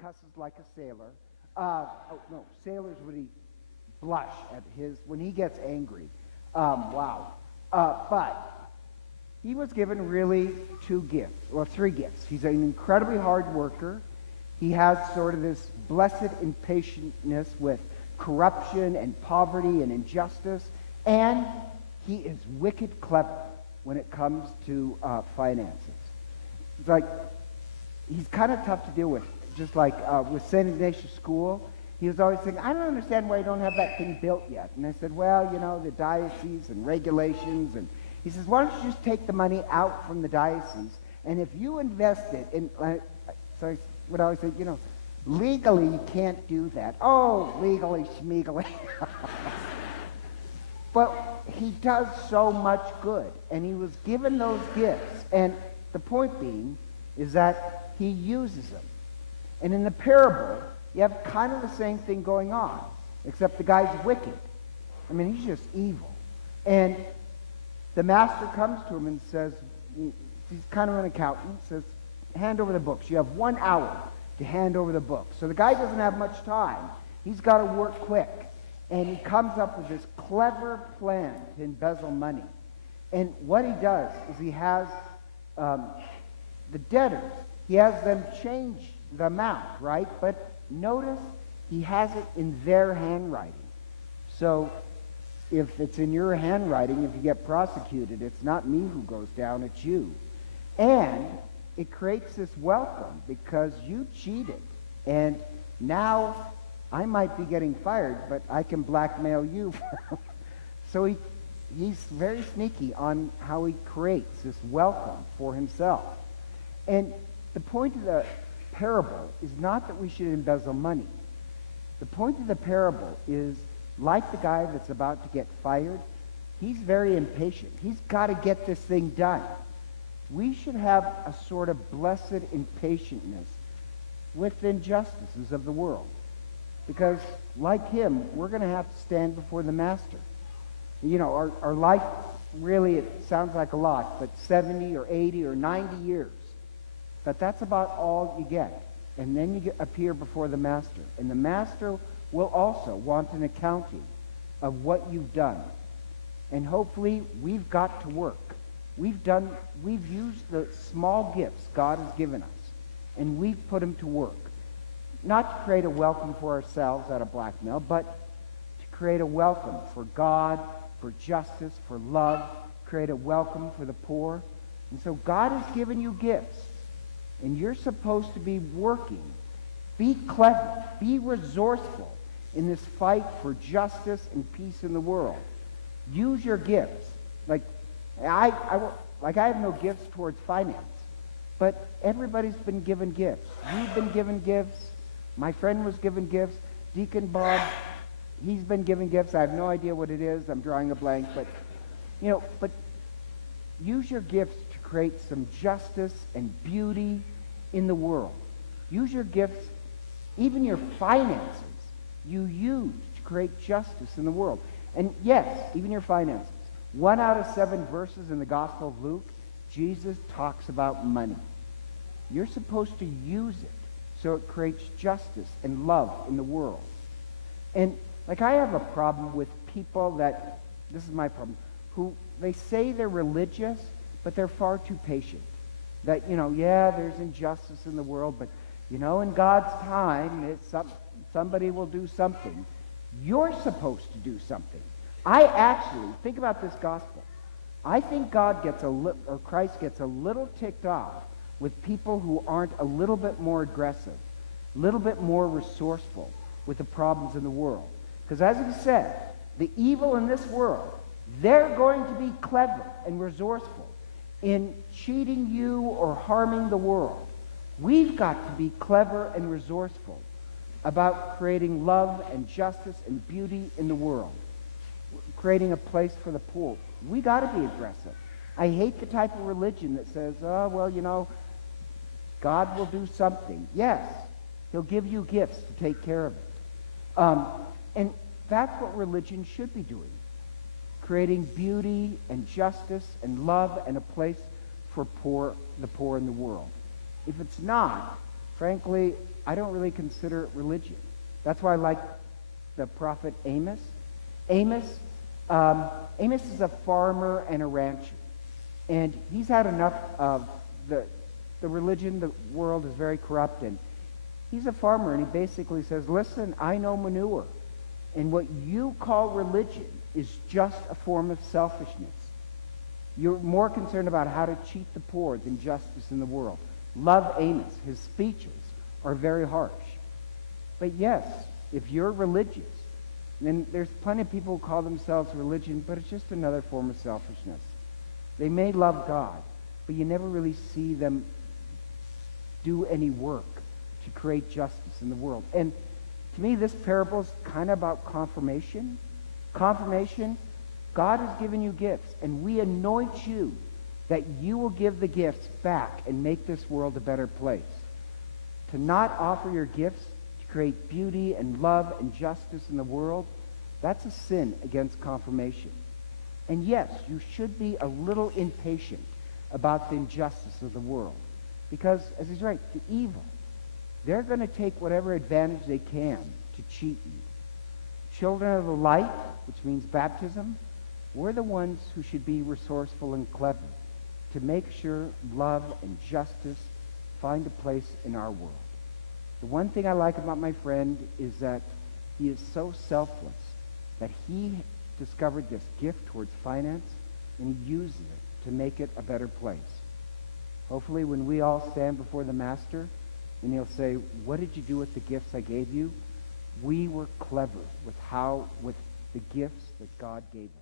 cusses like a sailor. Oh, no, sailors would blush at when he gets angry. Wow. But he was given really three gifts. He's an incredibly hard worker. He has sort of this blessed impatientness with corruption and poverty and injustice, and he is wicked clever when it comes to finances. It's like, he's kind of tough to deal with. Just like with St. Ignatius School, he was always saying, I don't understand why you don't have that thing built yet. And I said, well, the diocese and regulations. And he says, why don't you just take the money out from the diocese, and if you invest it in... so I would always say, legally you can't do that. Oh, legally, schmeegally. But he does so much good, and he was given those gifts. And the point being is that he uses them. And in the parable, you have kind of the same thing going on, except the guy's wicked. I mean, he's just evil. And the master comes to him and says, he's kind of an accountant, says, hand over the books. You have 1 hour to hand over the books. So the guy doesn't have much time. He's got to work quick. And he comes up with this clever plan to embezzle money. And what he does is he has the debtors, he has them change the amount, right? But notice he has it in their handwriting. So if it's in your handwriting, if you get prosecuted, it's not me who goes down, it's you. And it creates this welcome because you cheated. And now I might be getting fired, but I can blackmail you. So he's very sneaky on how he creates this welcome for himself. And the point of the parable is not that we should embezzle money. The point of the parable is, like the guy that's about to get fired, he's very impatient. He's got to get this thing done. We should have a sort of blessed impatientness with the injustices of the world. Because, like him, we're going to have to stand before the Master. Our life, really, it sounds like a lot, but 70 or 80 or 90 years. But that's about all you get. And then you appear before the Master. And the Master will also want an accounting of what you've done. And hopefully, we've got to work. We've used the small gifts God has given us, and we've put them to work. Not to create a welcome for ourselves out of blackmail, but to create a welcome for God, for justice, for love, create a welcome for the poor. And so God has given you gifts, and you're supposed to be working. Be clever, be resourceful in this fight for justice and peace in the world. Use your gifts. I have no gifts towards finance, but everybody's been given gifts. You've been given gifts. My friend was given gifts. Deacon Bob, he's been given gifts. I have no idea what it is. I'm drawing a blank, but use your gifts to create some justice and beauty in the world. Use your gifts, even your finances, you use to create justice in the world. And yes, even your finances. 1 out of 7 verses in the Gospel of Luke, Jesus talks about money. You're supposed to use it so it creates justice and love in the world. And I have a problem with people this is my problem, who they say they're religious, but they're far too patient. That, there's injustice in the world, but, in God's time, somebody will do something. You're supposed to do something. I actually, think about this gospel. I think Christ gets a little ticked off with people who aren't a little bit more aggressive, a little bit more resourceful with the problems in the world. Because as he said, the evil in this world, they're going to be clever and resourceful in cheating you or harming the world. We've got to be clever and resourceful about creating love and justice and beauty in the world, creating a place for the poor. We got to be aggressive. I hate the type of religion that says, God will do something. Yes, he'll give you gifts to take care of it. And that's what religion should be doing. Creating beauty and justice and love and a place for the poor in the world. If it's not, frankly, I don't really consider it religion. That's why I like the prophet Amos. Amos is a farmer and a rancher. And he's had enough of the religion. The world is very corrupt. And he's a farmer, and he basically says, listen, I know manure. And what you call religion is just a form of selfishness. You're more concerned about how to cheat the poor than justice in the world. Love Amos. His speeches are very harsh. But yes, if you're religious, then there's plenty of people who call themselves religion, but it's just another form of selfishness. They may love God, but you never really see them do any work to create justice in the world. And to me, this parable is kind of about confirmation. Confirmation, God has given you gifts, and we anoint you that you will give the gifts back and make this world a better place. To not offer your gifts to create beauty and love and justice in the world, that's a sin against confirmation. And yes, you should be a little impatient about the injustice of the world. Because, as he's right, the evil, they're going to take whatever advantage they can to cheat you. Children of the light, which means baptism, we're the ones who should be resourceful and clever to make sure love and justice find a place in our world. The one thing I like about my friend is that he is so selfless that he discovered this gift towards finance and he uses it to make it a better place. Hopefully when we all stand before the Master and he'll say, what did you do with the gifts I gave you? We were clever with the gifts that God gave us.